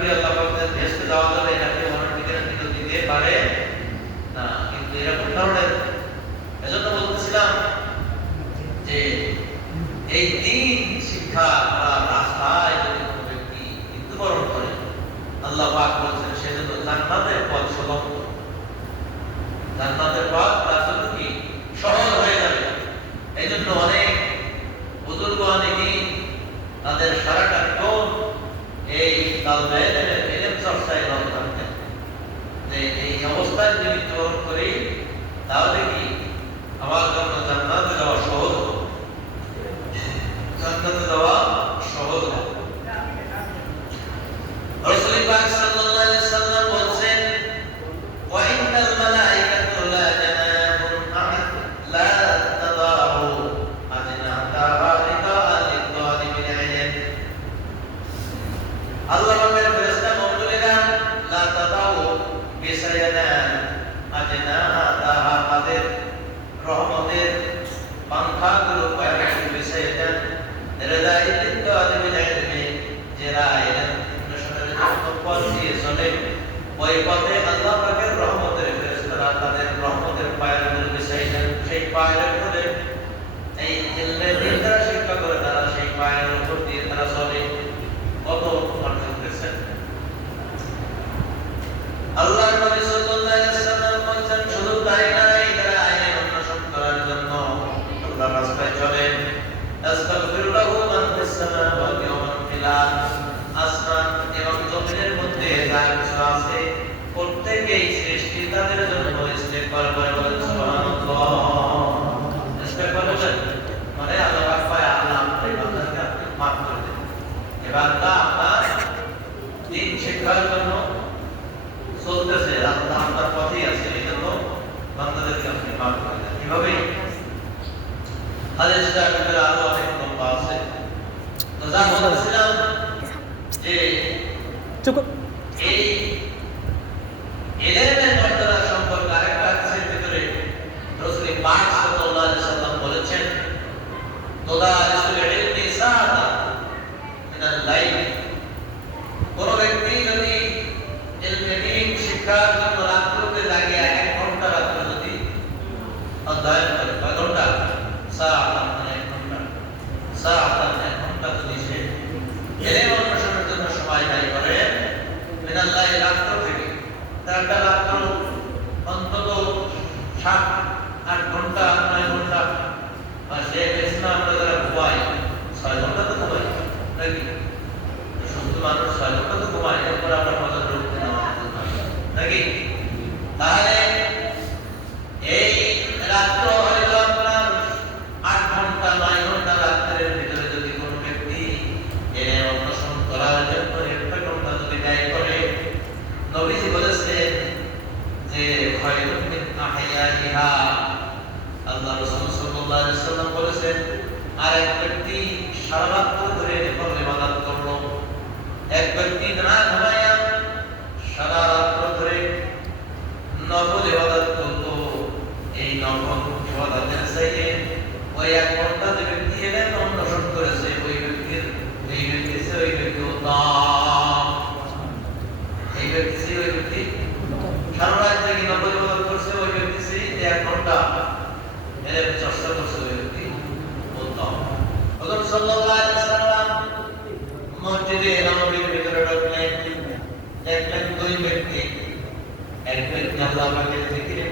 আল্লাহ পাকের ভেস্তে যাওয়া যাবে এটাকে অনেক দিতে পারে না, কিন্তু এরকম ধরনের। এজন্য বলতেছিলাম যে এই দিন শিক্ষা রাস্তায় যদি কোনো ব্যক্তি মৃত্যুবরণ করে, আল্লাহ পাক বলছেন সেজন্য জান্নাতের পথ সুগম, জান্নাতের পথ তার জন্য কি সহজ হয়ে যাবে। এই জন্য অনেক বুজুর্গ অনেকেই তাদের সারাটা জীবন এই ইলম চর্চায় রত থাকতেন, যে এই অবস্থায় যদি মৃত্যুবরণ করি তাহলে কি আমার জন্য জান্নাতে যাওয়া সহজ হবে, জান্নাতে যাওয়া সহজ হবে। রাসূল পাক সাল্লাল্লাহু আলাইহি ওয়াসাল্লাম বলেন, ওয়া ইন্নাল মালাইকাতু লা জানাবুন লা তাদাউ আজনাহাহা লিতালিবিল ইলম। আল্লাহ পাকের ফেরেশতা মওজুদেরা লা তাদাউ বিসায়াদান আজনাহাহা, তাদের রহমতের পাখাগুলো পায়ে বিছিয়ে দেন, রিদাইল লিতালিবিল ইলম, যারা ইলম পথ দিয়ে চলে ওই পথে আল্লাহ পাকের রহমতের ফেরেশতারা তাদের রহমতের পায়ের বিছাই দেন। সেই পায়ের উপরে এই ইলমের দিন তারা শিক্ষা করে, তারা সেই পায়ের উপর দিয়ে তারা চলে। কত অর্জন করেছেন আল্লাহ নবী সাল্লাল্লাহু আলাইহি ওয়াসাল্লাম বলেন, শুধু তাই নয়, যারা আইন অনুসরণ করার জন্য আল্লাহর রাস্তায় চলেন, আস্তাগফিরুল্লাহু মান ফিস সামাওয়াতি ওয়া মান ফিল আরদ, আসমান এবং জমিনের মধ্যে যা কিছু আছে প্রত্যেকই সৃষ্টি তাদের জন্য ইস্তেগফার করে, বলেন সুবহানাল্লাহ। ইস্তেগফার বলেন মানে আল্লাহ পাক পায় আল্লাহ আপনার বান্দাকে আপনি মাফ করে দেন। এবার তা আপনার দিন শিক্ষার জন্য চলতেছে, আল্লাহ আপনার পথেই আছে, এই জন্য বান্দাদেরকে আপনি মাফ করে দেন। এভাবেই হাদিসটা ভিতরে আরো অনেক লম্বা আছে। তো যা বলছিলাম যে এই ইলমের মর্যাদা সম্পর্কে আরেকটা হাদিসের ভিতরে রাসূল পাক সাল্লাল্লাহু আলাইহি ওয়াসাল্লাম বলেছেন, তুদারিসুল ইলমি সাআতা মিনাল লাইল, কোন ব্যক্তি যদি ইলমে দ্বীন শিক্ষার জন্য রাত্রিতে জাগে 1 ঘন্টা রাত্রে যদি অধ্যয়ন করে, কয় ঘন্টা? সাআতা মানে 1 ঘন্টা, সাআতা 1 ঘন্টা যদি সে ইলম অনুসরণের জন্য সময় ব্যয় করে, মিনাল্লাহ রাত্র থেকে, তারটা রাত্র অন্তত 7-8 ঘন্টা 9 ঘন্টা, আর সে বেশনা আমরা যারা ঘুমাই 6 ঘন্টা তো ঘুমাই নাকি, সুস্থ মানুষ 6 ঘন্টা তো ঘুমাই, এরপর আমরা ফজর উঠতে নাকি। তাহলে এই রাত্র হয়তো আপনার 8 ঘন্টা 9 ঘন্টা রাত্রের ভিতরে যদি কোনো ব্যক্তি এর অনুসরণ করার জন্য 1 ঘন্টা যদি ব্যয় করে, নবীজি বলেছেন যে খায়রুন মিন আহইয়াইহা, আল্লাহ রাসূল সাল্লাল্লাহু আলাইহি ওয়াসাল্লাম বলেছেন, আর এক ব্যক্তি সারা রাত ধরে নফল ইবাদত করলো, এক ব্যক্তি না ঘুমায়া সারা রাত ধরে নফল ইবাদত করলো, এই নফল ইবাদতের চাইতে ওই 1 ঘন্টা যে ব্যক্তি এলেন অনুসরণ করেছে ওই ব্যক্তির উত্তম, এই ব্যক্তি সারা রাত জেগে নফল ইবাদত করছে, ওই ব্যক্তি 1 ঘন্টা এর চর্চা করছে, ওই ব্যক্তি উত্তম। হযরত সাল্লাল্লাহু আলাইহি ওয়াসাল্লাম মসজিদে নববীর ভিতরে ঢুকলেন, দেখলেন 2 ব্যক্তি, এক ব্যক্তি আল্লাহ পাকের জিকিরে